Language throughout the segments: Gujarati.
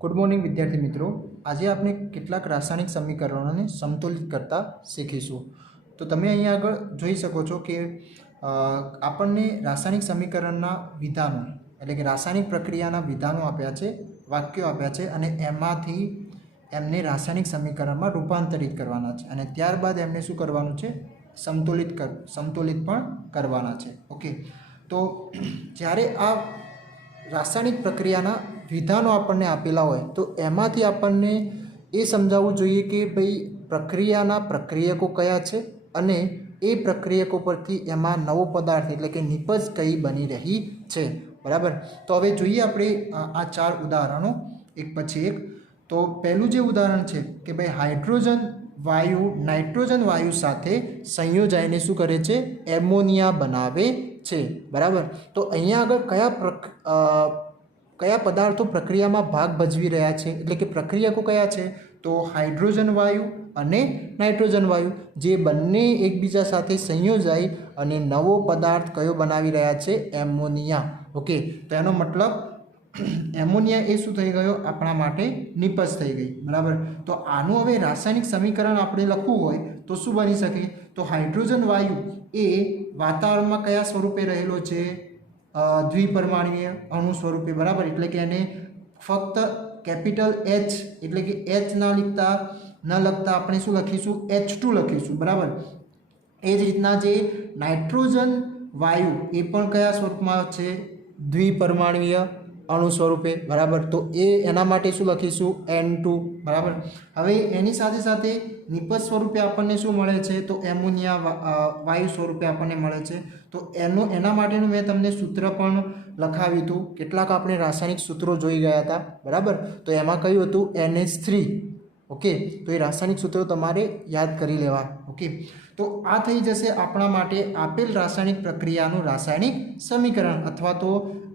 गुड मॉर्निंग विद्यार्थी मित्रों। आज आपने કેટલાક રાસાયણિક સમીકરણોને સમતુલિત કરતા શીખીશું। તો તમે અહીંયા આગળ જોઈ શકો છો કે આપણને રાસાયણિક સમીકરણના વિધાનો એટલે કે રાસાયણિક પ્રક્રિયાના વિધાનો આપ્યા છે, વાક્યો આપ્યા છે અને એમાંથી એમને રાસાયણિક સમીકરણમાં રૂપાંતરિત કરવાના છે અને ત્યારબાદ એમને શું કરવાનું છે, સમતુલિત પણ કરવાના છે। ઓકે, તો જ્યારે આ રાસાયણિક પ્રક્રિયાના વિધાનો આપણને આપેલા હોય તો એમાંથી આપણને એ સમજાવવું જોઈએ કે ભાઈ પ્રક્રિયાના પ્રક્રિયકો કયા છે અને એ પ્રક્રિયકો પરથી એમાં નવો પદાર્થ એટલે કે નિપજ કઈ બની રહી છે, બરાબર। તો હવે જોઈએ આપણે આ ચાર ઉદાહરણો એક પછી એક। તો પહેલું જે ઉદાહરણ છે કે ભાઈ હાઇડ્રોજન વાયુ નાઇટ્રોજન વાયુ સાથે સંયોજાઈને શું કરે છે, એમોનિયા બનાવે છે, બરાબર। તો અહીંયા આગળ કયા પદાર્થો પ્રક્રિયામાં ભાગ ભજવી રહ્યા છે એટલે કે પ્રક્રિયકો કયા છે, તો હાઇડ્રોજન વાયુ અને નાઇટ્રોજન વાયુ જે બંને એકબીજા સાથે સંયોજાઈ અને નવો પદાર્થ કયો બનાવી રહ્યા છે, એમોનિયા। ઓકે, તો એનો મતલબ એમોનિયા એ શું થઈ ગયો, આપણા માટે નિપજ થઈ ગઈ, બરાબર। તો આનું હવે રાસાયણિક સમીકરણ આપણે લખવું હોય તો શું બની શકે, તો હાઇડ્રોજન વાયુ એ વાતાવરણમાં કયા સ્વરૂપે રહેલો છે, દ્વિપરમાણુય અણુ સ્વરૂપે, બરાબર। એટલે કે એને ફક્ત કેપિટલ એચ એટલે કે એચ ન લખતા આપણે શું લખીશું, H2 લખીશું, બરાબર। એ જ રીતના જે નાઇટ્રોજન વાયુ એ પણ કયા સ્વરૂપમાં છે, દ્વિપરમાણુય અણુ સ્વરૂપે, બરાબર। તો એના માટે શું લખીશું, N2, બરાબર। હવે એની સાથે સાથે નિપજ સ્વરૂપે આપણને શું મળે છે, તો એમોનિયા વાયુ સ્વરૂપે આપણને મળે છે। તો એના માટેનું મેં તમને સૂત્ર પણ લખાવ્યું હતું, કેટલાક આપણે રાસાયણિક સૂત્રો જોઈ ગયા હતા, બરાબર। તો એમાં કયું હતું, NH3। ઓકે, તો એ રાસાયણિક સૂત્રો તમારે યાદ કરી લેવા। ઓકે, તો આ થઈ જશે આપણા માટે આપેલ રાસાયણિક પ્રક્રિયાનું રાસાયણિક સમીકરણ અથવા તો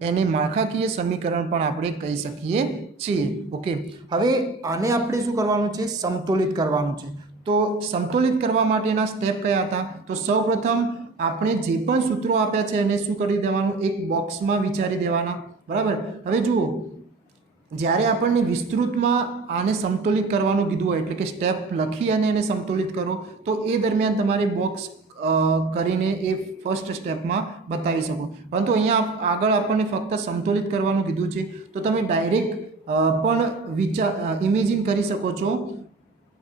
એને માળખાકીય સમીકરણ પણ આપણે કહી શકીએ છીએ। ઓકે, હવે આને આપણે શું કરવાનું છે, સમતુલિત કરવાનું છે। તો સમતુલિત કરવા માટેના સ્ટેપ કયા હતા, તો સૌપ્રથમ આપણે જે પણ સૂત્રો આપ્યા છે એને શું કરી દેવાનું, એક બોક્સમાં વિચારી દેવાના, બરાબર। હવે જુઓ, જ્યારે આપણને વિસ્તૃતમાં આને સમતુલિત કરવાનું કીધું હોય એટલે કે સ્ટેપ લખી અને એને સમતુલિત કરો તો એ દરમિયાન તમારે બોક્સ કરીને એ ફર્સ્ટ સ્ટેપમાં બતાવી શકો, પરંતુ અહીંયા આગળ આપણને ફક્ત સમતુલિત કરવાનું કીધું છે તો તમે ડાયરેક્ટ પણ ઇમેજિન કરી શકો છો,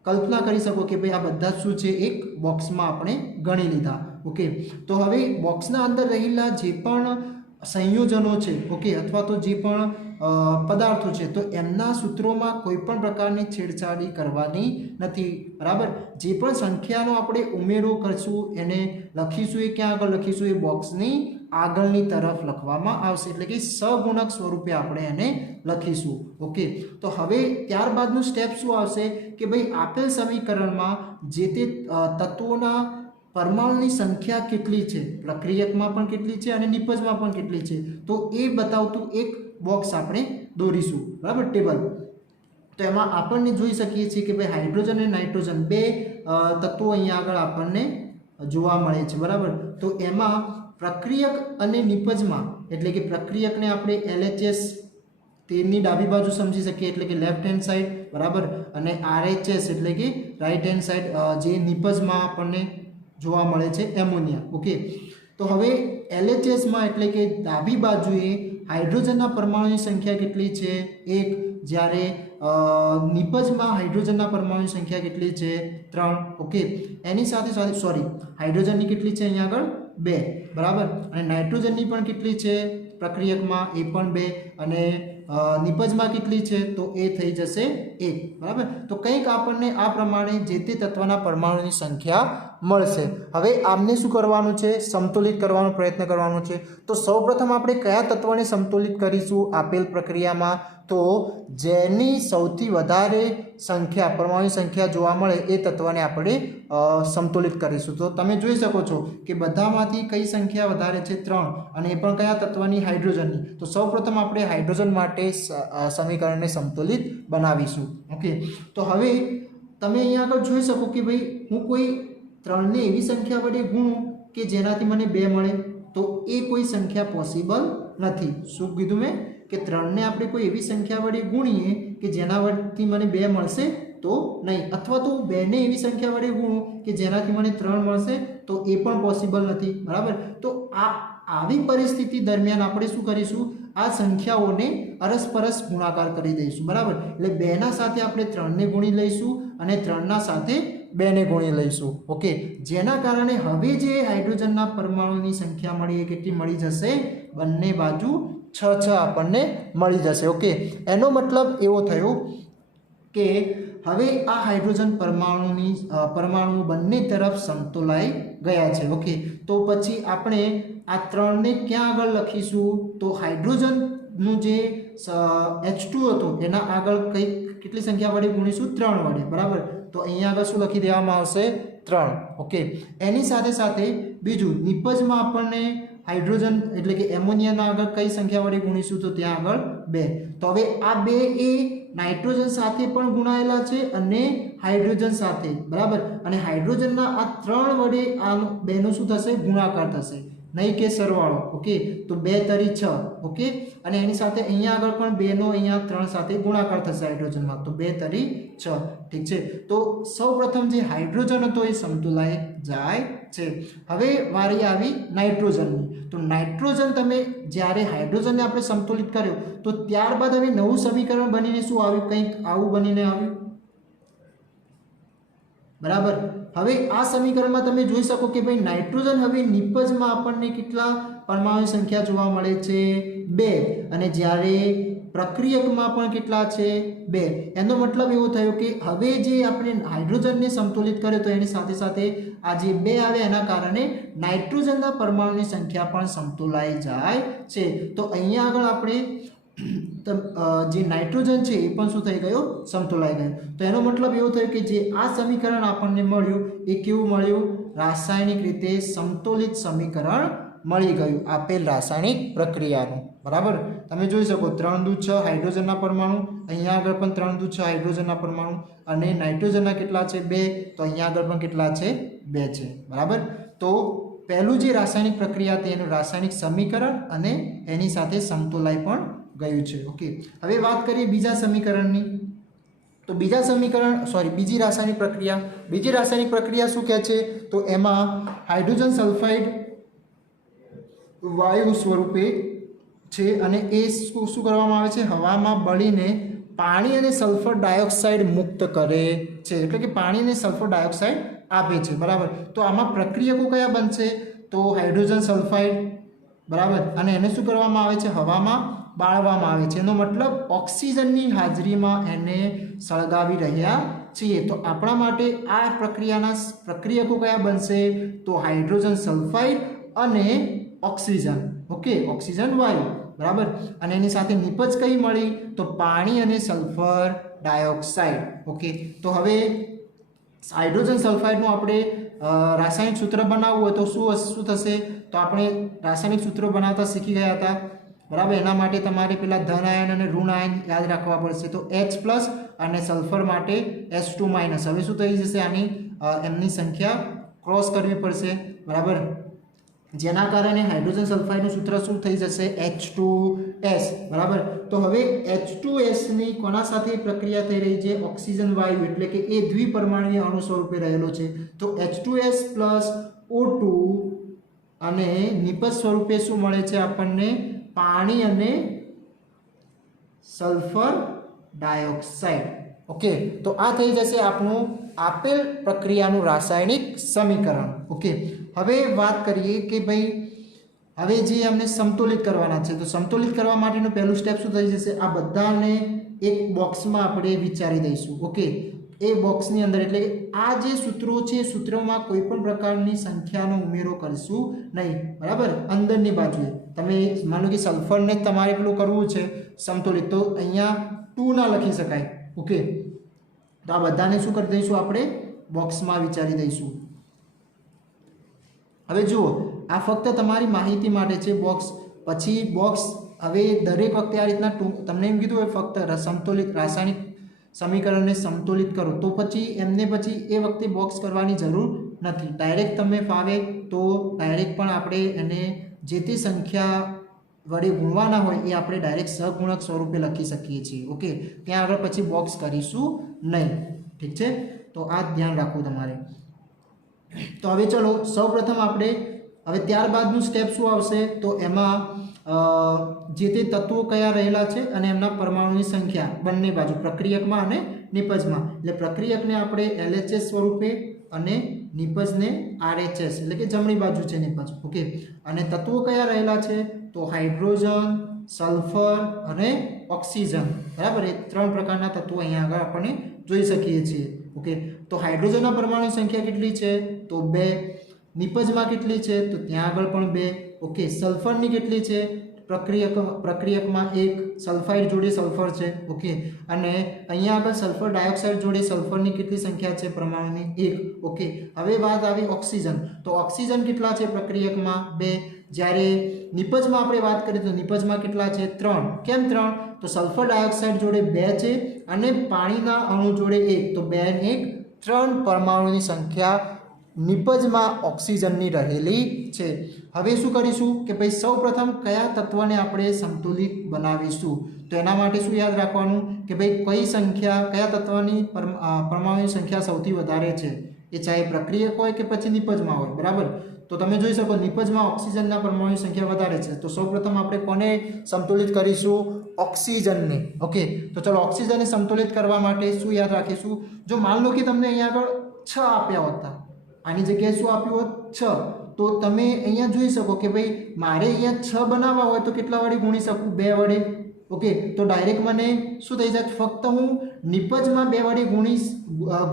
કલ્પના કરી શકો કે ભાઈ આ બધા શું છે, એક બોક્સમાં આપણે ગણી લીધા। ઓકે, તો હવે બોક્સના અંદર રહેલા જે પણ સંયોજનો છે, ઓકે, અથવા તો જે પણ પદાર્થો છે તો એમના સૂત્રોમાં કોઈ પણ પ્રકારની છેડછાડી કરવાની નથી, બરાબર। જે પણ સંખ્યાનો આપણે ઉમેરો કરશું એને લખીશું, એ ક્યાં આગળ લખીશું, એ બોક્સની આગળની તરફ લખવામાં આવશે એટલે કે સગુણક સ્વરૂપે આપણે એને લખીશું। ઓકે, તો હવે ત્યારબાદનું સ્ટેપ શું આવશે કે ભાઈ આપેલ સમીકરણમાં જે તે તત્વોના પરમાણુની સંખ્યા કેટલી છે, પ્રક્રિયકમાં પણ કેટલી છે અને નિપજમાં પણ કેટલી છે, તો એ બતાવતું એક બોક્સ આપણે દોરીશું, બરાબર, ટેબલ। તો એમાં આપણને જોઈ શકીએ છીએ કે ભાઈ હાઇડ્રોજન અને નાઇટ્રોજન બે તત્વો અહીંયા આગળ આપણને જોવા મળે છે, બરાબર। તો એમાં પ્રક્રિયક અને નિપજમાં એટલે કે પ્રક્રિયકને આપણે LHS તેની ડાબી બાજુ સમજી શકીએ એટલે કે લેફ્ટ હેન્ડ સાઈડ, બરાબર, અને RHS એટલે કે રાઈટ હેન્ડ સાઈડ જે નિપજમાં આપણને જોવા મળે છે, એમોનિયા। ઓકે, તો હવે LHSમાં એટલે કે ડાબી બાજુએ હાઇડ્રોજનના પરમાણુની સંખ્યા કેટલી છે, 1, જ્યારે નિપજમાં હાઇડ્રોજનના પરમાણુની સંખ્યા કેટલી છે, 3। ઓકે, એની સાથે સાથે હાઇડ્રોજનની કેટલી છે અહીંયા આગળ, 2, બરાબર, અને નાઇટ્રોજનની પણ કેટલી છે પ્રક્રિયકમાં, એ પણ 2, અને નિપજમાં કેટલી છે, તો એ થઈ જશે 1, બરાબર। તો કંઈક આપણને આ પ્રમાણે જે તે તત્વના પરમાણુની સંખ્યા મળશે। હવે આમને શું કરવાનું છે, સમતુલિત કરવાનો પ્રયત્ન કરવાનો છે। તો સૌપ્રથમ આપણે કયા તત્વને સમતુલિત કરીશું આપેલ પ્રક્રિયામાં, તો જેની સૌથી વધારે સંખ્યા પરમાણુની સંખ્યા જોવા મળે એ તત્વને આપણે સમતુલિત કરીશું। તો તમે જોઈ શકો છો કે બધામાંથી કઈ સંખ્યા વધારે છે, 3, અને એ પણ કયા તત્વની, હાઇડ્રોજનની। તો સૌપ્રથમ આપણે હાઇડ્રોજન માટે સમીકરણને સમતુલિત બનાવીશું। ઓકે, તો હવે તમે અહીંયા આગળ જોઈ શકો કે ભાઈ હું કોઈ 3ને એવી સંખ્યા વડે ગુણું કે જેનાથી મને 2 મળે, તો એ કોઈ સંખ્યા પોસિબલ નથી। શું કીધું મેં કે 3ને આપણે કોઈ એવી સંખ્યા વડે ગુણીએ કે જેના વડથી મને 2 મળશે તો નહીં, અથવા તો 2ને એવી સંખ્યા વડે ગુણું કે જેનાથી મને 3 મળશે તો એ પણ પોસિબલ નથી, બરાબર. તો આવી પરિસ્થિતિ દરમિયાન આપણે શું કરીશું, આ સંખ્યાઓને અરસપરસ ગુણાકાર કરી દઈશું, બરાબર. એટલે 2ના સાથે આપણે 3ને ગુણી લઈશું અને 3ના સાથે 2ને ગુણી લઈશું. ઓકે, જેના કારણે હવે જે હાઇડ્રોજનના પરમાણુની સંખ્યા મળી એ કેટલી મળી જશે, બંને બાજુ 6 આપણને મળી જશે. ઓકે, એનો મતલબ એવો થયો કે હવે આ હાઇડ્રોજન પરમાણુ બંને તરફ સમતોલાઈ ગયા છે. ઓકે, તો પછી આપણે આ 3ને ક્યાં આગળ લખીશું, તો હાઇડ્રોજનનું જે H2 હતો એના આગળ કેટલી સંખ્યા વડે ગુણીશું, 3 વડે, બરાબર. તો અહીંયા આગળ શું લખી દેવામાં આવશે, 3. ઓકે, એની સાથે સાથે બીજું નિપજમાં આપણને હાઇડ્રોજન એટલે કે એમોનિયાના આગળ કઈ સંખ્યા વડે ગુણીશું, તો ત્યાં આગળ 2. તો હવે આ 2 એ નાઇટ્રોજન સાથે પણ ગુણાયેલા છે અને હાઇડ્રોજન સાથે, બરાબર. અને હાઇડ્રોજનના આ 3 વડે આ 2નો શું થશે, ગુણાકાર થશે, નહીં કે સરવાળો. ઓકે, તો 2 તરી 6. ઓકે, અને એની સાથે અહીંયા આગળ પણ 2નો અહીંયા 3 સાથે ગુણાકાર થશે હાઇડ્રોજનમાં, તો 2 તરી 6. ઠીક છે. તો સૌપ્રથમ જે હાઇડ્રોજન હતો એ સમતોલાઈ જાય છે. હવે વારી આવી નાઇટ્રોજનની. તો નાઇટ્રોજન તમે જ્યારે હાઇડ્રોજનને આપણે સમતોલિત કર્યો તો ત્યારબાદ હવે નવું સમીકરણ બનીને શું આવ્યું, કંઈક આવું બનીને આવ્યું, બરાબર. હવે આ સમીકરણમાં તમે જોઈ શકો કે ભાઈ નાઇટ્રોજન હવે નિપજમાં આપણને કેટલા પરમાણુની સંખ્યા જોવા મળે છે, 2, અને જ્યારે પ્રક્રિયકમાં પણ કેટલા છે, 2. એનો મતલબ એવો થયો કે હવે જે આપણે હાઇડ્રોજનને સમતોલિત કરે તો એની સાથે સાથે આ જે 2 આવે એના કારણે નાઇટ્રોજનના પરમાણુની સંખ્યા પણ સમતોલાઈ જાય છે. તો અહીંયા આગળ આપણે જે નાઇટ્રોજન છે એ પણ શું થઈ ગયો, સમતોલાઈ ગયો. તો એનો મતલબ એવો થયો કે જે આ સમીકરણ આપણને મળ્યું એ કેવું મળ્યું, રાસાયણિક રીતે સમતોલિત સમીકરણ મળી ગયું આપેલ રાસાયણિક પ્રક્રિયાનું, બરાબર. તમે જોઈ શકો 3 દુ 6 હાઇડ્રોજનના પરમાણુ, અહીંયા આગળ પણ 3 દુ 6 હાઇડ્રોજનના પરમાણુ, અને નાઇટ્રોજનના કેટલા છે, 2. તો અહીંયા આગળ પણ કેટલા છે, 2 છે, બરાબર. તો પહેલું જે રાસાયણિક પ્રક્રિયા હતી એનું રાસાયણિક સમીકરણ અને એની સાથે સમતોલાઈ પણ ગયું છે. ઓકે, હવે વાત કરીએ બીજા સમીકરણની. તો બીજી રાસાયણિક પ્રક્રિયા શું કહે છે, તો એમાં હાઇડ્રોજન સલ્ફાઇડ વાયુ સ્વરૂપે છે અને એ શું કરવામાં આવે છે, હવામાં બળીને પાણી અને સલ્ફર ડાયોક્સાઇડ મુક્ત કરે છે, એટલે કે પાણી અને સલ્ફર ડાયોક્સાઇડ આપે છે, બરાબર. તો આમાં પ્રક્રિયકો કયા બનશે, તો હાઇડ્રોજન સલ્ફાઇડ, બરાબર. અને એને શું કરવામાં આવે છે, હવામાં બાળવામાં આવે છે. એનો મતલબ ઓક્સિજનની હાજરીમાં એને સળગાવી રહ્યા છીએ. તો આપણા માટે આ પ્રક્રિયકો કયા બનશે, તો હાઇડ્રોજન સલ્ફાઇડ અને ઓક્સિજન. ઓકે, ઓક્સિજન વાયુ, બરાબર. અને એની સાથે નિપજ કઈ મળી, તો પાણી અને સલ્ફર ડાયોક્સાઇડ. ઓકે, તો હવે હાઇડ્રોજન સલ્ફાઇડનું આપણે રાસાયણિક સૂત્ર બનાવવું હોય તો શું થશે, તો આપણે રાસાયણિક સૂત્રો બનાવતા શીખી ગયા હતા, બરાબર. એના માટે તમારે પેલા ધન આયન અને ઋણ આયન યાદ રાખવા પડશે. તો H+ અને સલ્ફર માટે H2-. હવે શું થઈ જશે, આની એમની સંખ્યા ક્રોસ કરવી પડશે, બરાબર. જેના કારણે હાઇડ્રોજન સલ્ફાઇડનું સૂત્ર શું થઈ જશે, H2S, બરાબર. તો હવે H2S ની કોના સાથે પ્રક્રિયા થઈ રહી છે, ઓક્સિજન વાયુ, એટલે કે એ દ્વિપરમાણુય અણુ સ્વરૂપે રહેલો છે. તો H2S + O2 અને નિપજ સ્વરૂપે શું મળે છે આપણને, પાણી અને સલ્ફર ડાયોક્સાઇડ. ઓકે, તો આ થઈ જશે આપણું આપેલ પ્રક્રિયાનું રાસાયણિક સમીકરણ. ઓકે, હવે વાત કરીએ કે ભાઈ હવે જે અમને સમતોલિત કરવાના છે, તો સમતોલિત કરવા માટેનું પહેલું સ્ટેપ શું થઈ જશે, આ બધાને એક બોક્સમાં આપણે વિચારી દઈશું. ઓકે, એ બોક્સની અંદર, એટલે કે આ જે સૂત્રો છે સૂત્રોમાં કોઈ પણ પ્રકારની સંખ્યાનો ઉમેરો કરીશું નહીં, બરાબર. અંદરની બાજુએ તમે માનો કે સલ્ફરને તમારે પેલું કરવું છે સમતોલિત, તો અહીંયા 2 ના લખી શકાય. ઓકે, તો આ બધાને શું કરી દઈશું, આપણે બોક્સમાં વિચારી દઈશું. હવે જુઓ, આ ફક્ત તમારી માહિતી માટે છે બોક્સ. પછી બોક્સ હવે દરેક વખતે આ રીતના તમને એમ કીધું હોય ફક્ત સમતોલિત રાસાયણિક સમીકરણને સમતોલિત કરો, તો પછી એ વખતે બોક્સ કરવાની જરૂર નથી. ડાયરેક્ટ તમે ફાવે તો ડાયરેક્ટ પણ આપણે એને જે તે સંખ્યા વડે ગુણવાના હોય એ આપણે ડાયરેક્ટ સહગુણક સ્વરૂપે લખી શકીએ છીએ. ઓકે, ત્યાં આગળ પછી બોક્સ કરીશું નહીં. ઠીક છે, તો આ ધ્યાન રાખવું તમારે. તો હવે ચલો સૌપ્રથમ આપણે હવે ત્યારબાદનું સ્ટેપ શું આવશે, તો એમાં જે તે તત્વો કયા રહેલા છે અને એમના પરમાણુની સંખ્યા બંને બાજુ પ્રક્રિયકમાં અને નિપજમાં. એટલે પ્રક્રિયકને આપણે LHS સ્વરૂપે અને નિપજને RHS એટલે કે જમણી બાજુ છે નિપજ. ઓકે, અને તત્વો કયા રહેલા છે, તો હાઇડ્રોજન, સલ્ફર અને ઓક્સિજન. બરાબર, એ 3 પ્રકારના તત્વો અહીંયા આગળ આપણને જોઈ શકીએ છીએ. ઓકે, તો હાઇડ્રોજનના પરમાણુની સંખ્યા કેટલી છે, તો 2. નિપજમાં કેટલી છે, તો ત્યાં આગળ પણ 2. ઓકે, સલ્ફરની કેટલી છે, પ્રક્રિયકમાં 1, સલ્ફાઇડ જોડે સલ્ફર છે. ઓકે, અને અહીંયા આગળ સલ્ફર ડાયોક્સાઇડ જોડે સલ્ફરની કેટલી સંખ્યા છે, પરમાણુની 1. ઓકે, હવે વાત આવી ઓક્સિજન. તો ઓક્સિજન કેટલા છે પ્રક્રિયકમાં, 2. જ્યારે નિપજમાં આપણે વાત કરીએ તો નિપજમાં કેટલા છે, 3. કેમ 3, તો સલ્ફર ડાયોક્સાઇડ જોડે 2 છે અને પાણીના અણુ જોડે 1. તો 2 ને 1 3 પરમાણુની સંખ્યા નિપજમાં ઓક્સિજનની રહેલી છે. હવે શું કરીશું કે ભાઈ સૌપ્રથમ કયા તત્વને આપણે સંતુલિત બનાવીશું, તો એના માટે શું યાદ રાખવાનું કે ભાઈ કઈ સંખ્યા કયા તત્વની પરમાણુની સંખ્યા સૌથી વધારે છે, એ ચાહે પ્રક્રિયક હોય કે પછી નિપજમાં હોય. બરાબર, તો તમે જોઈ શકો નિપજમાં ઓક્સિજનના પરમાણુની સંખ્યા વધારે છે. તો સૌપ્રથમ આપણે કોને સંતુલિત કરીશું, ઓક્સિજનને. ઓકે, તો ચલો ઓક્સિજનને સંતુલિત કરવા માટે શું યાદ રાખીશું, જો માન લો કે તમને અહીંયા આગળ 6 આપ્યા હોતા, આની જગ્યાએ શું આપ્યું હોત, 6, તો તમે અહીંયા જોઈ શકો કે ભાઈ મારે અહીંયા 6 બનાવવા હોય તો કેટલા વડે ગુણી શકું, 2 વડે. ઓકે, તો ડાયરેક્ટ મને શું થઈ જાય, ફક્ત હું નિપજમાં 2 વડે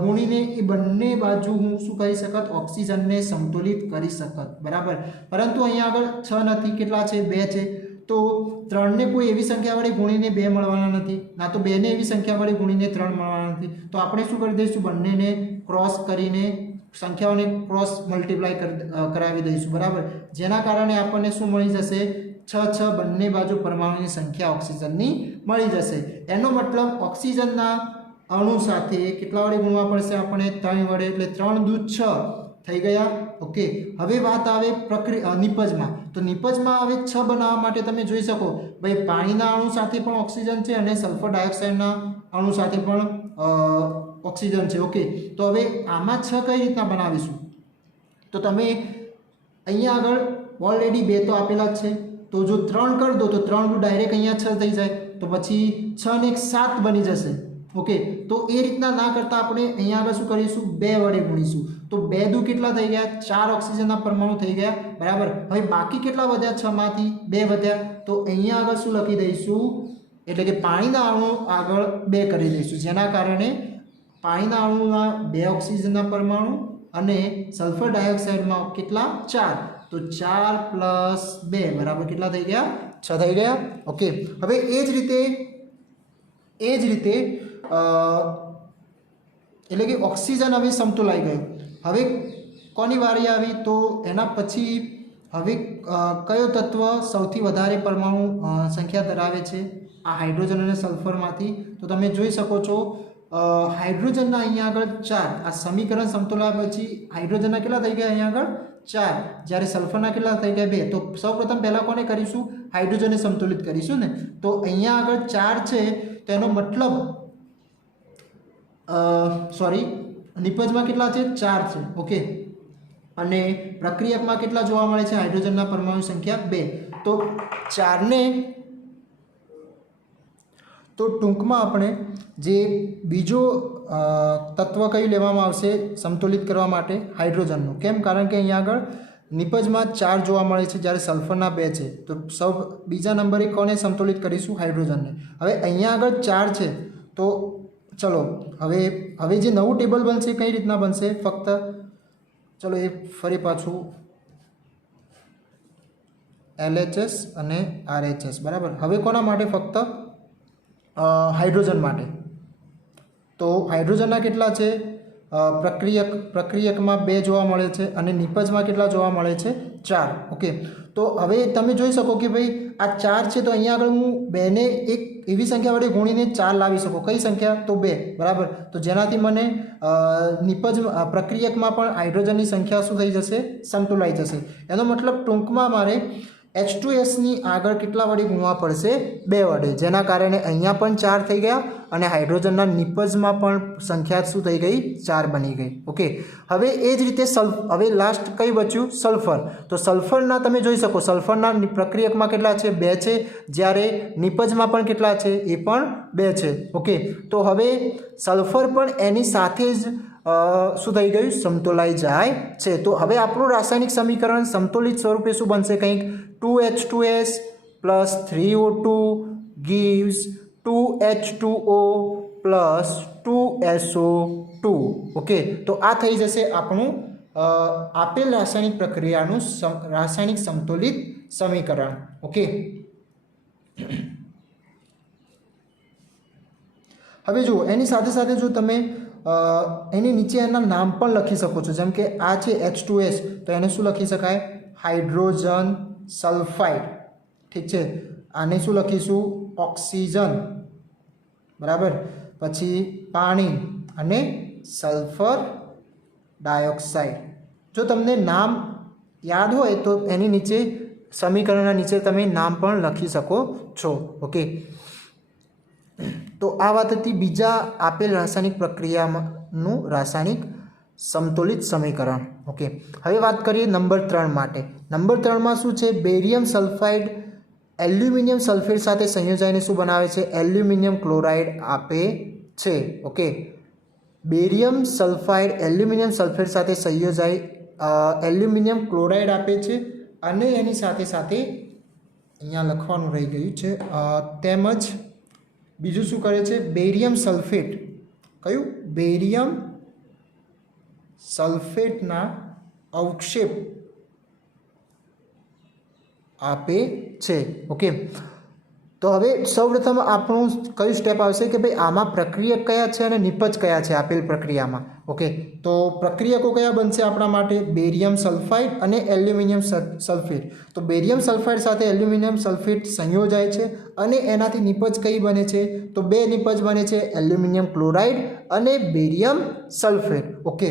ગુણીને એ બંને બાજુ હું શું કરી શકત, ઓક્સિજનને સંતુલિત કરી શકત. બરાબર, પરંતુ અહીંયા આગળ 6 નથી, કેટલા છે, 2 છે. તો 3ને કોઈ એવી સંખ્યા વડે ગુણીને 2 મળવાના નથી, ના તો 2ને એવી સંખ્યા વડે ગુણીને 3 મળવાના નથી. તો આપણે શું કરી દઈશું, બંનેને ક્રોસ કરીને સંખ્યાઓને ક્રોસ મલ્ટીપ્લાય કરાવી દઈશું. બરાબર, જેના કારણે આપણને શું મળી જશે, 6 બંને બાજુ પરમાણુની સંખ્યા ઓક્સિજનની મળી જશે. એનો મતલબ ઓક્સિજનના અણુ સાથે કેટલા વડે ગુણવા પડશે, આપણે 3 વડે. એટલે 3 દૂ 6 થઈ ગયા. ઓકે, હવે વાત આવે નિપજમાં. તો નિપજમાં હવે 6 બનાવવા માટે તમે જોઈ શકો ભાઈ પાણીના અણુ સાથે પણ ઓક્સિજન છે અને સલ્ફર ડાયોક્સાઇડના અણુ સાથે પણ ઓક્સિજન છે. ઓકે, તો હવે આમાં 6 કઈ રીતના બનાવીશું, તો તમે અહીંયા આગળ ઓલરેડી 2 તો આપેલા જ છે, તો જો 3 કરી દો તો 3 ડાયરેક્ટ અહીંયા 6 થઈ જાય, તો પછી 6 ને 1 7 બની જશે. ઓકે, તો એ રીતના ના કરતાં આપણે અહીંયા આગળ શું કરીશું, 2 વડે ગુણીશું. તો 2 દુ કેટલા થઈ ગયા, 4 ઓક્સિજનના પરમાણુ થઈ ગયા. બરાબર, હવે બાકી કેટલા વધ્યા, 6 માંથી 2 વધ્યા. તો અહીંયા આગળ શું લખી દઈશું, એટલે કે પાણીના અણુ આગળ 2 કરી દઈશું, જેના કારણે પાણીના અણુમાં 2 ઓક્સિજનના પરમાણુ અને સલ્ફર ડાયોક્સાઇડમાં કેટલા, 4. તો 4 + 2 બરાબર કેટલા થઈ ગયા, 6 થઈ ગયા. ઓકે, હવે એ જ રીતે એટલે કે ઓક્સિજન હવે સમતુલાઈ ગયો. હવે કોની વારી આવી, તો એના પછી હવે કયો તત્વ સૌથી વધારે પરમાણુ સંખ્યા ધરાવે છે, આ હાઇડ્રોજન અને સલ્ફરમાંથી. તો તમે જોઈ શકો છો હાઇડ્રોજનના અહીંયા આગળ 4, આ સમીકરણ સમતુલાય પછી હાઇડ્રોજનના કેટલા થઈ ગયા, અહીંયા આગળ 4, જ્યારે સલ્ફરના કેટલા થઈ ગયા, 2. તો સૌપ્રથમ પહેલાં કોને કરીશું, હાઇડ્રોજનને સંતુલિત કરીશું ને. તો અહીંયા આગળ 4 છે, તો એનો મતલબ નિપજમાં કેટલા છે, 4 છે. ઓકે, અને પ્રક્રિયકમાં કેટલા જોવા મળે છે, હાઇડ્રોજનના પરમાણુ સંખ્યા 2. તો 4ને તો ટૂંકમાં આપણે જે બીજો તત્વ કયું લેવામાં આવશે સંતુલિત કરવા માટે, હાઇડ્રોજનનું. કેમ, કારણ કે અહીંયા આગળ નિપજમાં 4 જોવા મળે છે જ્યારે સલ્ફરના 2 છે. તો બીજા નંબરે કોને સંતુલિત કરીશું, હાઇડ્રોજનને. હવે અહીંયા આગળ 4 છે, તો ચલો હવે જે નવું ટેબલ બનશે કઈ રીતના બનશે, ફક્ત ચલો એ ફરી પાછું LHS અને RHS. બરાબર, હવે કોના માટે, ફક્ત હાઇડ્રોજન માટે. તો હાઇડ્રોજનના કેટલા છે, પ્રક્રિયકમાં 2 જોવા મળે છે અને નિપજમાં કેટલા જોવા મળે છે, 4. ઓકે, તો હવે તમે જોઈ શકો કે ભાઈ આ 4 છે, તો અહીંયા આગળ હું 2ને એક એવી સંખ્યા વડે ગુણીને 4 લાવી શકો. કઈ સંખ્યા, તો 2. બરાબર, તો જેનાથી મને પ્રક્રિયકમાં પણ હાઇડ્રોજનની સંખ્યા શું થઈ જશે, સંતુલાઈ જશે. એનો મતલબ ટૂંકમાં મારે H2S ની આગળ કેટલા વડે ગુણવા પડશે 2 વડે, જેના કારણે અહીંયા પણ 4 થઈ ગયા અને હાઇડ્રોજનના નિપજમાં પણ સંખ્યા શું થઈ ગઈ 4 બની ગઈ. ઓકે, હવે એ જ રીતે હવે લાસ્ટ કઈ બચ્યું સલ્ફર. તો સલ્ફરના તમે જોઈ શકો સલ્ફરના પ્રક્રિયકમાં કેટલા છે 2 છે, જ્યારે નિપજમાં પણ કેટલા છે એ પણ 2 છે. ઓકે, તો હવે સલ્ફર પણ એની સાથે જ શું થઈ ગયું સમતોલાઈ જાય છે. તો હવે આપણું રાસાયણિક સમીકરણ સમતોલિત સ્વરૂપે શું બનશે કંઈક 2H2S plus 3O2 gives 2H2O plus 2SO2. Okay, તો આ થઈ જશે આપણું આપેલ રાસાયણિક પ્રક્રિયાનું રાસાયણિક સમતોલિત સમીકરણ. ઓકે, હવે જુઓ એની સાથે સાથે જો તમે એની નીચે એના નામ પણ લખી શકો છો. જેમ કે આ છે H2S, તો એને શું લખી શકાય હાઇડ્રોજન સલ્ફાઇડ. ઠીક છે, આને શું લખીશું ઓક્સિજન, બરાબર. પછી પાણી અને સલ્ફર ડાયોક્સાઇડ. જો તમને નામ યાદ હોય તો એની નીચે સમીકરણના નીચે તમે નામ પણ લખી શકો છો. ઓકે, તો આ વાત હતી બીજા આપેલ રાસાયણિક પ્રક્રિયાનું રાસાયણિક સમતોલિત સમીકરણ. ઓકે, હવે વાત કરીએ નંબર 3 માટે. નંબર 3માં શું છે બેરિયમ સલ્ફાઇડ એલ્યુમિનિયમ સલ્ફેટ સાથે સંયોજાઈને શું બનાવે છે એલ્યુમિનિયમ ક્લોરાઇડ આપે છે. Okay, barium sulphide aluminium sulphate સાથે સંયોજાઈ એલ્યુમિનિયમ ક્લોરાઇડ આપે છે અને એની સાથે સાથે અહીંયા લખવાનું રહી ગયું છે તેમજ બીજું શું કરે છે બેરિયમ સલ્ફેટ. કયું બેરિયમ સલ્ફેટના અવક્ષેપ આપે છે. ઓકે, તો હવે સૌપ્રથમ આપણું કયું સ્ટેપ આવશે કે ભાઈ આમાં પ્રક્રિયક કયા છે અને નિપજ કયા છે આપેલ પ્રક્રિયામાં. ઓકે, તો પ્રક્રિયકો કયા બનશે આપણા માટે બેરિયમ સલ્ફાઇડ અને એલ્યુમિનિયમ સલ્ફેટ. તો બેરિયમ સલ્ફાઇડ સાથે એલ્યુમિનિયમ સલ્ફેટ સંયોજાય છે અને એનાથી નિપજ કઈ બને છે તો 2 નિપજ બને છે એલ્યુમિનિયમ ક્લોરાઇડ અને બેરિયમ સલ્ફેટ. ઓકે,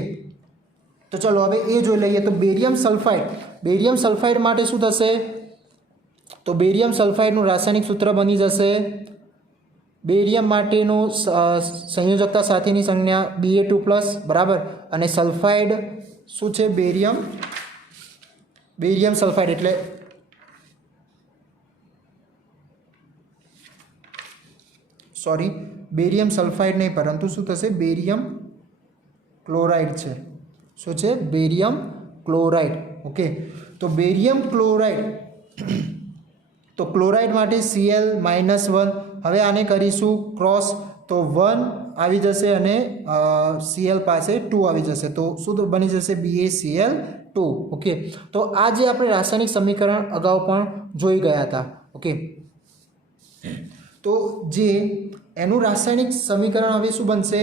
તો ચલો હવે એ જોઈ લઈએ. તો બેરિયમ સલ્ફાઇડ માટે શું થશે તો બેરિયમ સલ્ફાઇડનું રાસાયણિક સૂત્ર બની જશે બેરિયમ માટેનું સંયોજકતા સાથેની સંજ્ઞા Ba2+, બરાબર. અને સલ્ફાઇડ શું છે બેરિયમ સલ્ફાઇડ એટલે બેરિયમ સલ્ફાઇડ નહીં પરંતુ શું થશે બેરિયમ ક્લોરાઇડ છે. શું છે બેરિયમ ક્લોરાઇડ. ઓકે, તો બેરિયમ ક્લોરાઇડ તો ક્લોરાઇડ માટે Cl-1. હવે આને કરીશું ક્રોસ તો 1 આવી જશે અને Cl પાસે 2 આવી જશે તો શું બની જશે BaCl2. ઓકે, તો આ જે આપણે રાસાયણિક સમીકરણ અગાઉ પણ જોઈ ગયા હતા. ઓકે, તો જે એનું રાસાયણિક સમીકરણ હવે શું બનશે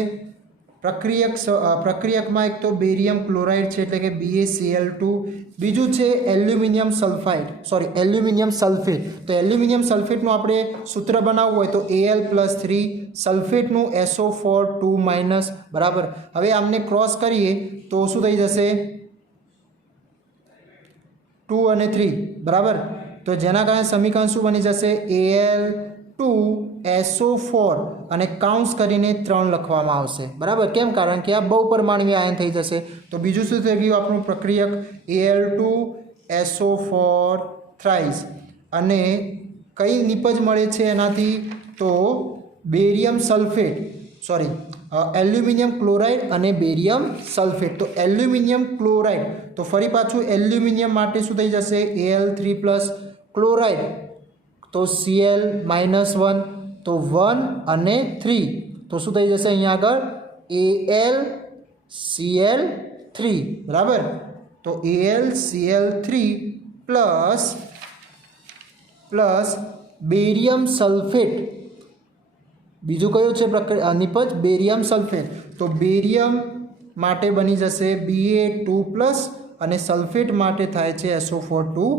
પ્રક્રિયકમાં એક તો બેરિયમ ક્લોરાઇડ છે એટલે કે BaCl2, બીજું છે એલ્યુમિનિયમ સલ્ફેટ. તો એલ્યુમિનિયમ સલ્ફેટનું આપણે સૂત્ર બનાવવું હોય તો Al+3 સલ્ફેટનું SO4 2-, બરાબર. હવે આમને ક્રોસ કરીએ તો શું થઈ જશે 2 અને 3, બરાબર. તો જેના કારણે સમીકરણ શું બની જશે Al2SO4 અને કાઉન્સ કરીને 3 લખવામાં આવશે, બરાબર. કેમ કારણ કે આ બહુપરમાણુય આયન થઈ જશે. તો બીજું શું થઈ ગયું આપણું પ્રક્રિયક Al2SO4 થ્રાઇસ અને કઈ નિપજ મળે છે એનાથી તો બેરિયમ સલ્ફેટ એલ્યુમિનિયમ ક્લોરાઇડ અને બેરિયમ સલ્ફેટ. તો એલ્યુમિનિયમ ક્લોરાઇડ તો ફરી પાછું એલ્યુમિનિયમ માટે શું થઈ જશે Al3+ ક્લોરાઇડ તો Cl-1 તો 1 અને 3 તો શું થઈ જશે અહીંયા આગળ AlCl3, બરાબર. તો AlCl3 પ્લસ બેરિયમ સલ્ફેટ. બીજું કયું છે નિપજ બેરિયમ સલ્ફેટ. તો બેરિયમ માટે બની જશે Ba2+ અને સલ્ફેટ માટે થાય છે SO4 2-.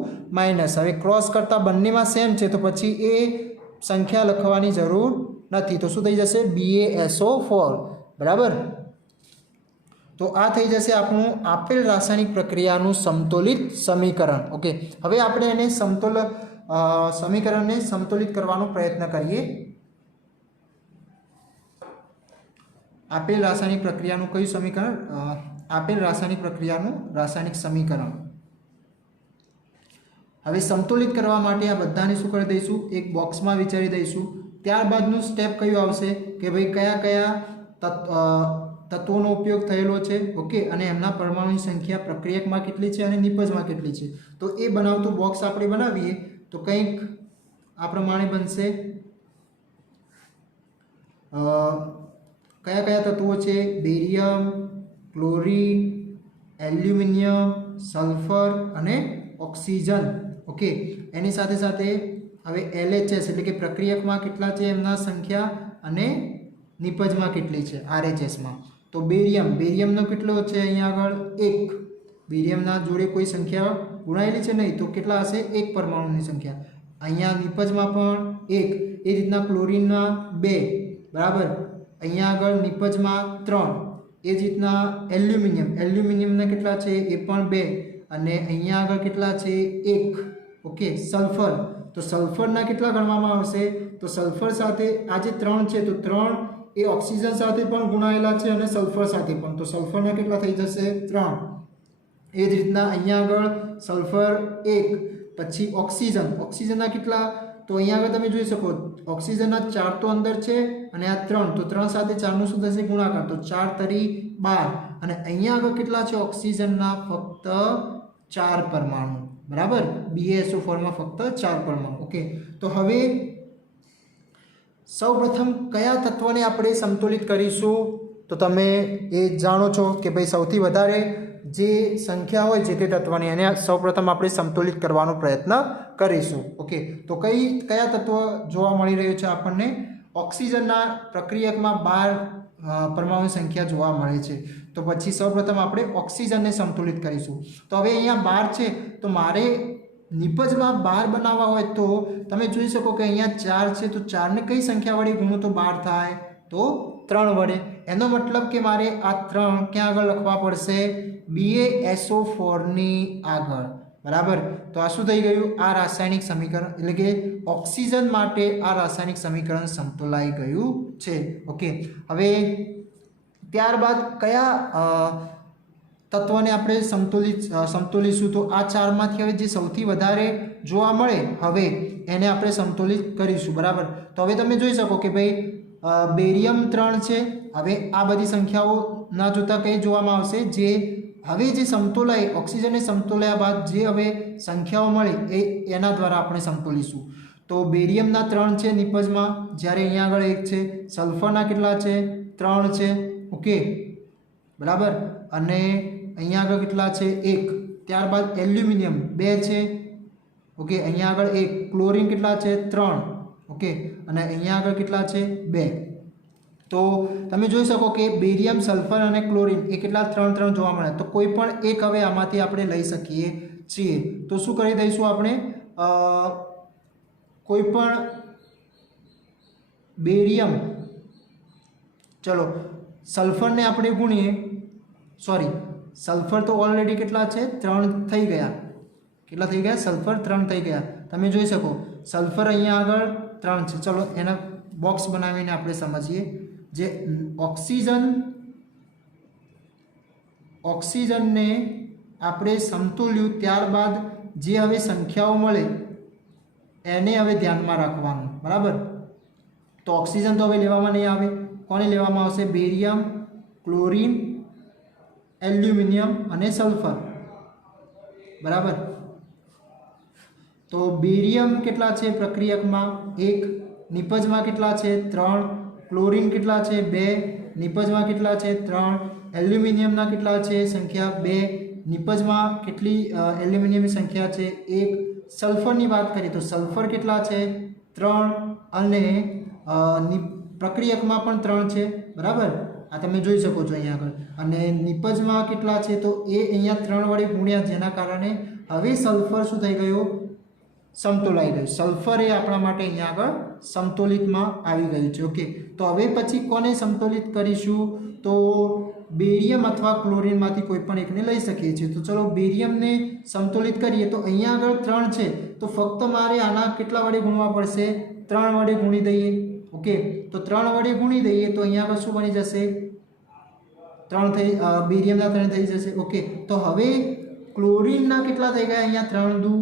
હવે ક્રોસ કરતાં બંનેમાં સેમ છે તો પછી એ સંખ્યા લખવાની જરૂર નથી. તો શું થઈ જશે BaSO4, બરાબર. તો આ થઈ જશે આપણું આપેલ રાસાયણિક પ્રક્રિયાનું સમતોલિત સમીકરણ. ઓકે, હવે આપણે એને સમીકરણને સમતોલિત કરવાનો પ્રયત્ન કરીએ. આપેલ રાસાયણિક પ્રક્રિયાનું કયું સમીકરણ? આપેલ રાસાયણિક પ્રક્રિયાનું રાસાયણિક સમીકરણ. હવે સમતોલિત કરવા માટે આ બધાને શું કરી દઈશું? એક બોક્સમાં વિચારી દઈશું. ત્યારબાદનું સ્ટેપ કયું આવશે કે ભાઈ કયા કયા તત્વોનો ઉપયોગ થયેલો છે, ઓકે, અને એમના પરમાણુની સંખ્યા પ્રક્રિયકમાં કેટલી છે અને નિપજમાં કેટલી છે. તો એ બનાવતું બોક્સ આપણે બનાવીએ તો કંઈક આ પ્રમાણે બનશે. કયા કયા તત્વો છે? બેરિયમ, ક્લોરીન, એલ્યુમિનિયમ, સલ્ફર અને ઓક્સિજન. ઓકે, એની સાથે સાથે હવે LHS એટલે કે પ્રક્રિયકમાં કેટલા છે એમના સંખ્યા અને નિપજમાં કેટલી છે RHSમાં. તો બેરિયમનો કેટલો છે અહીંયા આગળ? 1. બેરિયમના જોડે કોઈ સંખ્યા ગુણાયેલી છે નહીં, તો કેટલા હશે? 1 પરમાણુની સંખ્યા. અહીંયા નિપજમાં પણ 1. એ રીતના ક્લોરીનના 2, બરાબર. અહીંયા આગળ નિપજમાં 3. એ જ રીતના એલ્યુમિનિયમના કેટલા છે? એ પણ 2. અને અહીંયા આગળ કેટલા છે? 1. Okay, sulphur. તો સલ્ફરના કેટલા ગણવામાં આવશે? તો સલ્ફર સાથે આ જે 3 છે તો 3 એ ઓક્સિજન સાથે પણ ગુણાયેલા છે અને સલ્ફર સાથે પણ. તો સલ્ફરના કેટલા થઈ જશે? 3. એ જ રીતના અહીંયા આગળ સલ્ફર 1. પછી ઓક્સિજનના કેટલા? તો અહીંયા આગળ તમે જોઈ શકો ઓક્સિજનના 4 તો અંદર છે અને આ 3. તો 3 સાથે 4નું શું થશે? ગુણાકાર. તો 4 તરી 12. અને અહીંયા આગળ કેટલા છે? ઓક્સિજનના ફક્ત 4 પરમાણુ, બરાબર. BaSO4 માં ફક્ત 4 પરમાણુ. ઓકે, તો હવે સૌપ્રથમ કયા તત્વને આપણે સમતોલિત કરીશું? તો તમે એ જાણો છો કે ભાઈ સૌથી વધારે જે સંખ્યા હોય જે તે તત્વની એને સૌપ્રથમ આપણે સમતોલિત કરવાનો પ્રયત્ન કરીશું. ઓકે, તો કયા તત્વ જોવા મળી રહ્યું છે આપણને? ઓક્સિજનના પ્રક્રિયકમાં 12 પરમાણુની સંખ્યા જોવા મળે છે. તો પછી સૌપ્રથમ આપણે ઓક્સિજનને સમતોલિત કરીશું. તો હવે અહીંયા 12 છે, તો મારે નિપજમાં 12 બનાવવા હોય તો તમે જોઈ શકો કે અહીંયા 4 છે, તો 4ને કઈ સંખ્યા વડે ગુણો તો 12 થાય? તો 3 વડે. એનો મતલબ કે મારે આ 3 ક્યાં આગળ લખવા પડશે? BaSO4 ની આગળ, બરાબર. તો આ શું થઈ ગયું? આ રાસાયણિક સમીકરણ એટલે કે ઓક્સિજન માટે આ રાસાયણિક સમીકરણ સમતોલાઈ ગયું છે. ઓકે, હવે ત્યારબાદ કયા તત્વને આપણે સમતોલીશું? તો આ 4માંથી હવે જે સૌથી વધારે જોવા મળે હવે એને આપણે સમતોલિત કરીશું, બરાબર. તો હવે તમે જોઈ શકો કે ભાઈ બેરિયમ 3 છે. હવે આ બધી સંખ્યાઓ ના જોતા કઈ જોવામાં આવશે? જે હવે જે સમતોલાય ઓક્સિજનને સમતોલાયા બાદ જે હવે સંખ્યાઓ મળે એના દ્વારા આપણે સમતોલીશું. તો બેરિયમના 3 છે નિપજમાં, જ્યારે અહીંયા આગળ 1 છે. સલ્ફરના કેટલા છે? 3 છે. ઓકે, બરાબર. અને અહીંયા આગળ કેટલા છે? 1. ત્યારબાદ એલ્યુમિનિયમ 2 છે. ઓકે, અહીંયા આગળ 1. ક્લોરીન કેટલા છે? 3. ઓકે, અને અહીંયા આગળ કેટલા છે? 2. તો તમે જોઈ શકો કે બેરિયમ, સલ્ફર અને ક્લોરીન એ કેટલા? 3 જોવા મળે. તો કોઈ પણ એક હવે આમાંથી આપણે લઈ શકીએ છીએ. તો શું કરી દઈશું આપણે? કોઈ પણ બેરિયમ, ચલો સલ્ફરને આપણે ગુણીએ. સોરી, સલ્ફર તો ઓલરેડી કેટલા છે? 3 થઈ ગયા. કેટલા થઈ ગયા? સલ્ફર 3 થઈ ગયા. તમે જોઈ શકો સલ્ફર અહીંયા આગળ 3 છે. ચલો એના બોક્સ બનાવીને આપણે સમજીએ. જે ઓક્સિજનને આપણે સમતોલ્યું, ત્યારબાદ જે હવે સંખ્યાઓ મળે એને હવે ધ્યાનમાં રાખવાનું, બરાબર. તો ઓક્સિજન તો હવે લેવામાં નહીં આવે. કોને લેવામાં આવશે? બેરિયમ, ક્લોરીન, એલ્યુમિનિયમ અને સલ્ફર, બરાબર. તો બેરિયમ કેટલા છે પ્રક્રિયકમાં? 1. નિપજમાં કેટલા છે? 3. ક્લોરીન કેટલા છે? 2. નિપજમાં કેટલા છે? 3. એલ્યુમિનિયમના કેટલા છે સંખ્યા? 2. નિપજમાં કેટલી એલ્યુમિનિયમની સંખ્યા છે? 1. સલ્ફરની વાત કરીએ તો સલ્ફર કેટલા છે? 3. અને પ્રક્રિયકમાં પણ 3 છે, બરાબર. આ તમે જોઈ શકો છો અહીંયા આગળ. અને નિપજમાં કેટલા છે? તો એ અહીંયા 3 વડે ગુણ્યા, જેના કારણે હવે સલ્ફર શું થઈ ગયું? સમતોલાઈ ગયું. સલ્ફર એ આપણા માટે અહીંયા આગળ સમતોલિતમાં આવી ગયું છે. ઓકે, તો હવે પછી કોને સમતોલિત કરીશું? તો બેરિયમ અથવા ક્લોરીનમાંથી કોઈ પણ એકને લઈ શકીએ છીએ. તો ચલો બેરિયમને સમતોલિત કરીએ તો અહીંયા આગળ 3 છે તો ફક્ત મારે આના કેટલા વડે ગુણવા પડશે? 3 વડે ગુણી દઈએ. ઓકે, તો 3 વડે ગુણી દઈએ તો અહીંયા આગળ શું બની જશે? 3 થઈ બેરિયમના 3 થઈ જશે. ઓકે, તો હવે ક્લોરીનના કેટલા થઈ ગયા? અહીંયા 3 દુ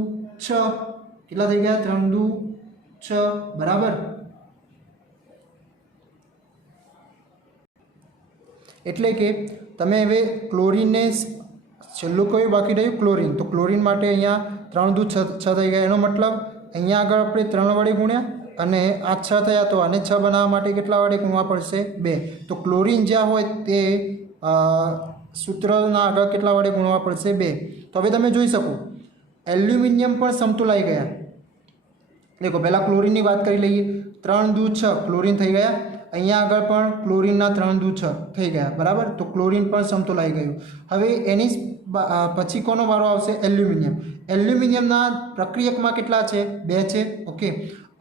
6. કેટલા થઈ ગયા? 3 દુ 6. બરાબર. એટલે કે તમે હવે ક્લોરીનને છેલ્લું કયું બાકી રહ્યું? ક્લોરીન. તો ક્લોરીન માટે અહીંયા 3 દુ 6 થઈ ગયા. એનો મતલબ અહીંયા આગળ આપણે 3 વડે ગુણ્યા અને આ 6 થયા તો આને 6 બનાવવા માટે કેટલા વડે ગુણવા પડશે? 2. તો ક્લોરીન જ્યાં હોય તે સૂત્રના આગળ કેટલા વડે ગુણવા પડશે? 2. તો હવે તમે જોઈ શકો એલ્યુમિનિયમ પણ સમતોલાઈ ગયા. દેખો પહેલાં ક્લોરીનની વાત કરી લઈએ. 3 દુ 6 ક્લોરીન થઈ ગયા. અહીંયા આગળ પણ ક્લોરીનના 3 દુ 6 થઈ ગયા. બરાબર. તો ક્લોરીન પણ સમતોલાઈ ગયું. હવે એની પછી કોનો વારો આવશે? એલ્યુમિનિયમ. એલ્યુમિનિયમના પ્રક્રિયકમાં કેટલા છે? 2 છે. ઓકે,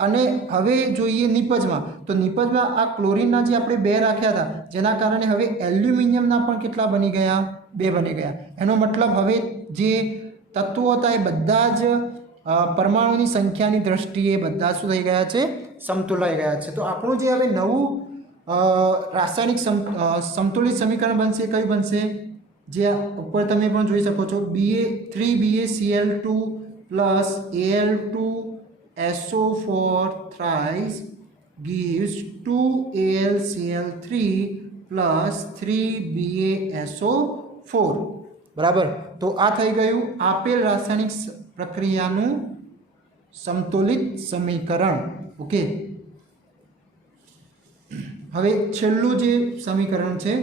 અને હવે જોઈએ નિપજમાં. તો નિપજમાં આ ક્લોરીનના જે આપણે 2 રાખ્યા હતા જેના કારણે હવે એલ્યુમિનિયમના પણ કેટલા બની ગયા? 2 બની ગયા. એનો મતલબ હવે જે તત્વો હતા એ બધા જ પરમાણુની સંખ્યાની દ્રષ્ટિએ બધા શું થઈ ગયા છે? સમતોલાઈ ગયા છે. તો આપણું જે હવે નવું રાસાયણિક સમતુલિત સમીકરણ બનશે કયું બનશે? જે ઉપર તમે પણ જોઈ શકો છો 3BaCl2 plus Al2SO4 thrice gives 2AlCl3 plus 3BaSO4. બરાબર. તો આ થઈ ગયું આપેલ રાસાયણિક પ્રક્રિયાનું સમતોલિત સમીકરણ. ઓકે, હવે છેલ્લું જે સમીકરણ છે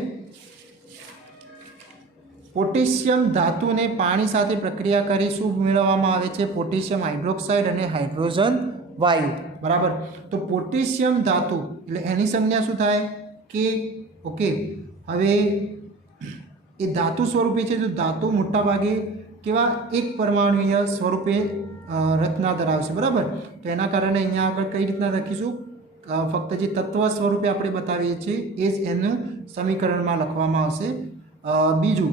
પોટેશિયમ ધાતુને પાણી સાથે પ્રક્રિયા કરી શું મેળવવામાં આવે છે? પોટેશિયમ હાઇડ્રોક્સાઇડ અને હાઇડ્રોજન વાયુ. બરાબર. તો પોટેશિયમ ધાતુ એટલે એની સંજ્ઞા શું થાય? કે. ઓકે, હવે એ ધાતુ સ્વરૂપે છે તો ધાતુ મોટા ભાગે કેવા એક પરમાણુય સ્વરૂપે રચના ધરાવશે. બરાબર. તો એના કારણે અહીંયા આગળ કઈ રીતના લખીશું? ફક્ત જે તત્વ સ્વરૂપે આપણે બતાવીએ છીએ એ જ એનું સમીકરણમાં લખવામાં આવશે. બીજું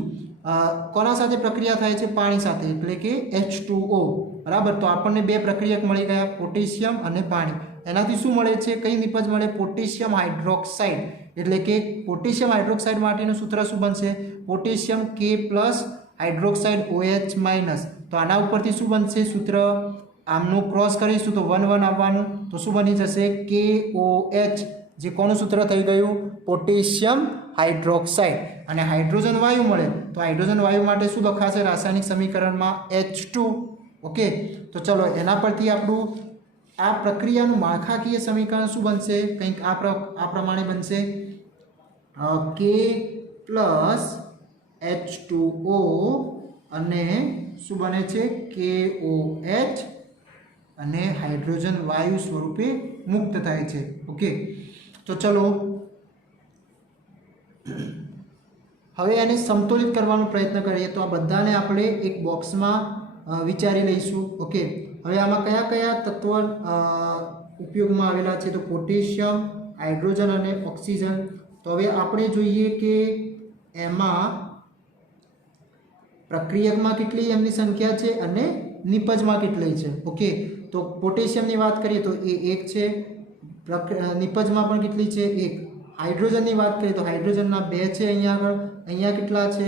કોના સાથે પ્રક્રિયા થાય છે? પાણી સાથે, એટલે કે H2O. બરાબર. તો આપણને 2 પ્રક્રિયક મળી ગયા, પોટેશિયમ અને પાણી. એનાથી શું મળે છે? કઈ નિપજ મળે? Potassium hydroxide. એટલે કે પોટેશિયમ હાઇડ્રોક્સાઇડ માટેનું સૂત્ર શું બનશે? Potassium K plus hydroxide OH minus. તો આના ઉપરથી શું બનશે સૂત્ર? આમનું ક્રોસ કરીશું તો 1 1 આવવાનું. તો શું બની જશે? KOH. જે કોનું સૂત્ર થઈ ગયું? Potassium hydroxide. અને હાઇડ્રોજન વાયુ મળે તો હાઇડ્રોજન વાયુ માટે શું લખાશે રાસાયણિક સમીકરણમાં? H2. ઓકે, તો ચલો એના પરથી આપણું આ પ્રક્રિયાનું માળખાકીય સમીકરણ શું બનશે? કંઈક આ પ્રમાણે બનશે. K પ્લસ H2O અને શું બને છે? KOH અને હાઇડ્રોજન વાયુ સ્વરૂપે મુક્ત થાય છે. ઓકે, તો ચલો હવે એને સમતોલિત કરવાનો પ્રયત્ન કરીએ. તો આ બધાને આપણે એક બોક્સમાં વિચારી લઈશું. ઓકે, હવે આમાં કયા કયા તત્વ ઉપયોગમાં આવેલા છે? તો પોટેશિયમ, હાઇડ્રોજન અને ઓક્સિજન. તો હવે આપણે જોઈએ કે એમાં પ્રક્રિયકમાં કેટલી એમની સંખ્યા છે અને નિપજમાં કેટલી છે. ઓકે, તો પોટેશિયમની વાત કરીએ તો એ 1 છે. નિપજમાં પણ કેટલી છે? 1. હાઇડ્રોજનની વાત કરીએ તો હાઇડ્રોજનના 2 છે. અહીંયા આગળ અહીંયા કેટલા છે?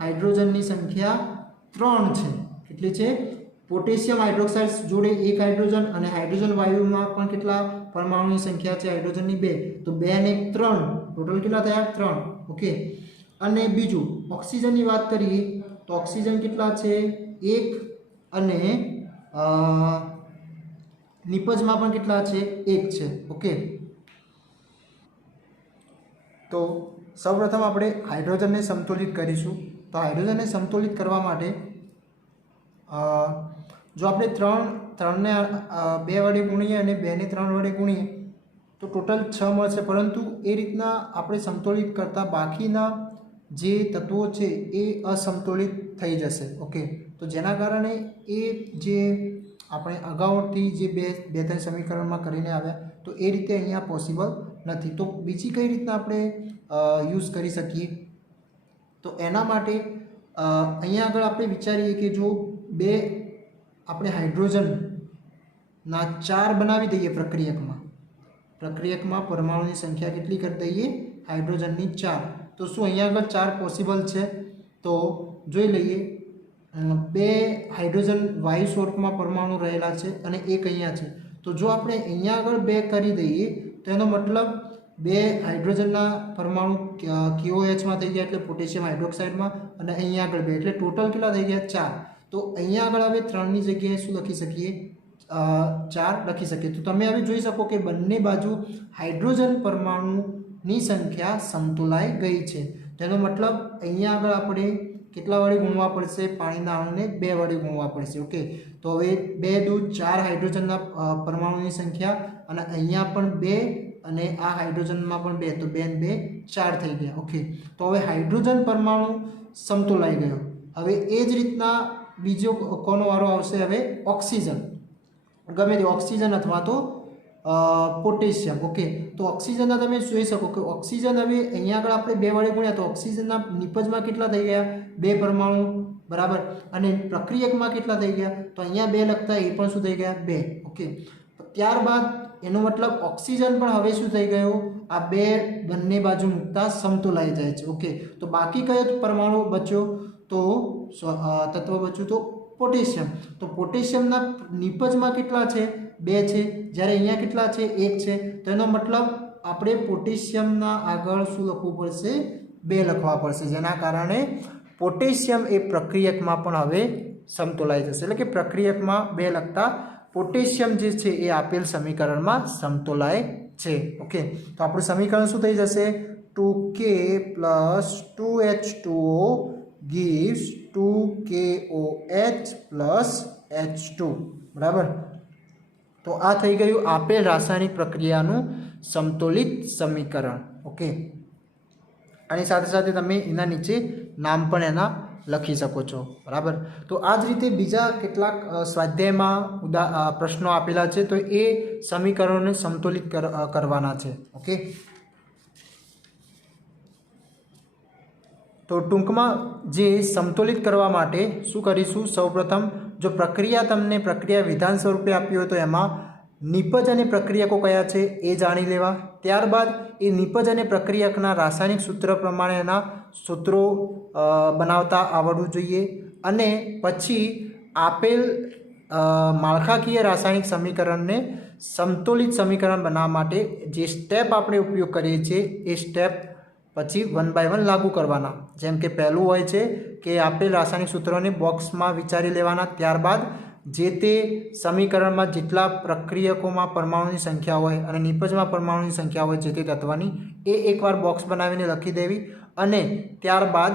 હાઇડ્રોજનની સંખ્યા 3 છે. કેટલી છે? પોટેશિયમ હાઇડ્રોક્સાઇડ જોડે 1 હાઇડ્રોજન અને હાઇડ્રોજન વાયુમાં પણ કેટલા પરમાણુની સંખ્યા છે? હાઇડ્રોજનની 2. તો 2 અને 1 3. ટોટલ કેટલા થયા? 3. ઓકે, અને બીજું ઓક્સિજનની વાત કરીએ તો ઓક્સિજન કેટલા છે? 1 અને નિપજમાં પણ કેટલા છે? 1 છે. ઓકે, તો સૌપ્રથમ આપણે હાઇડ્રોજનને સમતોલિત કરીશું. તો હાઇડ્રોજનને સમતોલિત કરવા માટે જો આપણે 3ને 2 વડે ગુણીએ અને 2ને 3 વડે ગુણીએ તો ટોટલ 6 મળશે. પરંતુ એ રીતના આપણે સમતોલિત કરતાં બાકીના જે તત્વો છે એ અસમતોલિત થઈ જશે. ઓકે, તો જેના કારણે એ જે આપણે અગાઉથી જે 2-3 સમીકરણમાં કરીને આવ્યા તો એ રીતે અહીંયા પોસિબલ નથી. તો બીજી કઈ રીતના આપણે યુઝ કરી શકીએ? તો એના માટે અહીંયા આગળ આપણે વિચારીએ કે જો બે આપણે હાઇડ્રોજનના 4 બનાવી દઈએ પ્રક્રિયકમાં પરમાણુની સંખ્યા કેટલી કરી દઈએ હાઇડ્રોજનની 4, તો શું અહીંયા આગળ 4 પોસિબલ છે? તો જોઈ લઈએ. 2 હાઇડ્રોજન વાયુ સ્વરૂપમાં પરમાણુ રહેલા છે અને એક અહીંયા છે. તો જો આપણે અહીંયા આગળ 2 કરી દઈએ તો એનો મતલબ 2 હાઇડ્રોજનના પરમાણુ KOH માં થઈ ગયા એટલે પોટેશિયમ હાઇડ્રોક્સાઇડમાં, અને અહીંયા આગળ 2 એટલે ટોટલ કેટલા થઈ ગયા 4. તો અહીંયા આગળ હવે 3ની જગ્યાએ શું લખી શકીએ? 4 લખી શકીએ. તો તમે હવે જોઈ શકો કે બંને બાજુ હાઇડ્રોજન પરમાણુની સંખ્યા સમતોલાઈ ગઈ છે. તેનો મતલબ અહીંયા આગળ આપણે કેટલા વડે ગુણવા પડશે? પાણીના અણુને 2 વડે ગુણવા પડશે. ઓકે, તો હવે 2 દુ 4 હાઇડ્રોજનના પરમાણુની સંખ્યા, અને અહીંયા પણ 2 અને આ હાઇડ્રોજનમાં પણ 2, તો 2 ને 2 4 થઈ ગયા. ઓકે, તો હવે હાઇડ્રોજન પરમાણુ સમતોલાઈ ગયો. હવે એ જ રીતના બીજો કોનો વારો આવશે? હવે ઓક્સિજન, ગમે તે ઓક્સિજન અથવા તો પોટેશિયમ. ઓકે, તો ઓક્સિજનના તમે જોઈ શકો કે ઓક્સિજન હવે અહીંયા આગળ આપણે 2 વડે ગુણ્યા તો ઓક્સિજનના નિપજમાં કેટલા થઈ ગયા? 2 પરમાણુ, બરાબર. અને પ્રક્રિયકમાં કેટલા થઈ ગયા? તો અહીંયા 2 લખતા એ પણ શું થઈ ગયા? 2. ઓકે, ત્યારબાદ એનો મતલબ ઓક્સિજન પણ હવે શું થઈ ગયું? આ 2 બંને બાજુ મૂકતા સમતોલાઈ જાય છે. ઓકે, તો બાકી કયો પરમાણુ બચ્યો? તો તત્વ બચ્યું તો પોટેશિયમ. તો પોટેશિયમના નિપજમાં કેટલા છે? 2 છે, જ્યારે અહીંયા કેટલા છે? 1 છે. તો એનો મતલબ આપણે પોટેશિયમના આગળ શું લખવું પડશે? 2 લખવા પડશે, જેના કારણે પોટેશિયમ એ પ્રક્રિયકમાં પણ હવે સમતોલાઈ જશે. એટલે કે પ્રક્રિયકમાં 2 લખતા પોટેશિયમ જે છે એ આપેલ સમીકરણમાં સમતોલાય છે. ઓકે, તો આપણું સમીકરણ શું થઈ જશે? 2K + 2H2O gives 2KOH + H2, બરાબર. તો આ થઈ ગયું આપેલ રાસાયણિક પ્રક્રિયાનું સમતોલિત સમીકરણ. ઓકે, અને સાથે સાથે તમે એના નીચે નામ પણ એના લખી શકો છો, બરાબર. તો આ જ રીતે બીજા કેટલાક સ્વાધ્યાયમાં પ્રશ્નો આપેલા છે, તો એ સમીકરણોને સમતોલિત કરવાના છે. ઓકે, તો ટૂંકમાં જે સમતોલિત કરવા માટે શું કરીશું? સૌપ્રથમ જો તમને પ્રક્રિયા વિધાન સ્વરૂપે આપ્યું હોય તો એમાં નિપજ અને પ્રક્રિયકો કયા છે એ જાણી લેવા. ત્યારબાદ એ નિપજ અને પ્રક્રિયકના રાસાયણિક સૂત્ર પ્રમાણે એના સૂત્રો બનાવતા આવડવું જોઈએ. અને પછી આપેલ માળખાકીય રાસાયણિક સમીકરણને સમતોલિત સમીકરણ બનાવવા માટે જે સ્ટેપ આપણે ઉપયોગ કરીએ છીએ એ સ્ટેપ પછી 1 by 1 લાગુ કરવાના. જેમ કે પહેલું હોય છે કે આપેલ રાસાયણિક સૂત્રોને બોક્સમાં વિચારી લેવાના. ત્યારબાદ જે તે સમીકરણમાં જેટલા પ્રક્રિયકોમાં પરમાણુની સંખ્યા હોય અને નિપજમાં પરમાણુની સંખ્યા હોય જે તે તત્વની એ એકવાર બોક્સ બનાવીને લખી દેવી. અને ત્યારબાદ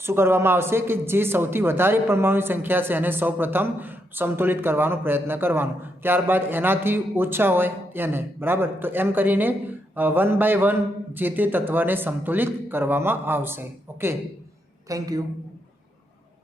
શું કરવામાં આવશે કે જે સૌથી વધારે પરમાણુની સંખ્યા છે એને સૌપ્રથમ સમતોલિત કરવાનો પ્રયત્ન કરવાનો. ત્યારબાદ એનાથી ઓછા હોય એને, બરાબર. તો એમ કરીને 1 by 1 જે તે તત્વને સમતોલિત કરવામાં આવશે. Okay, thank you.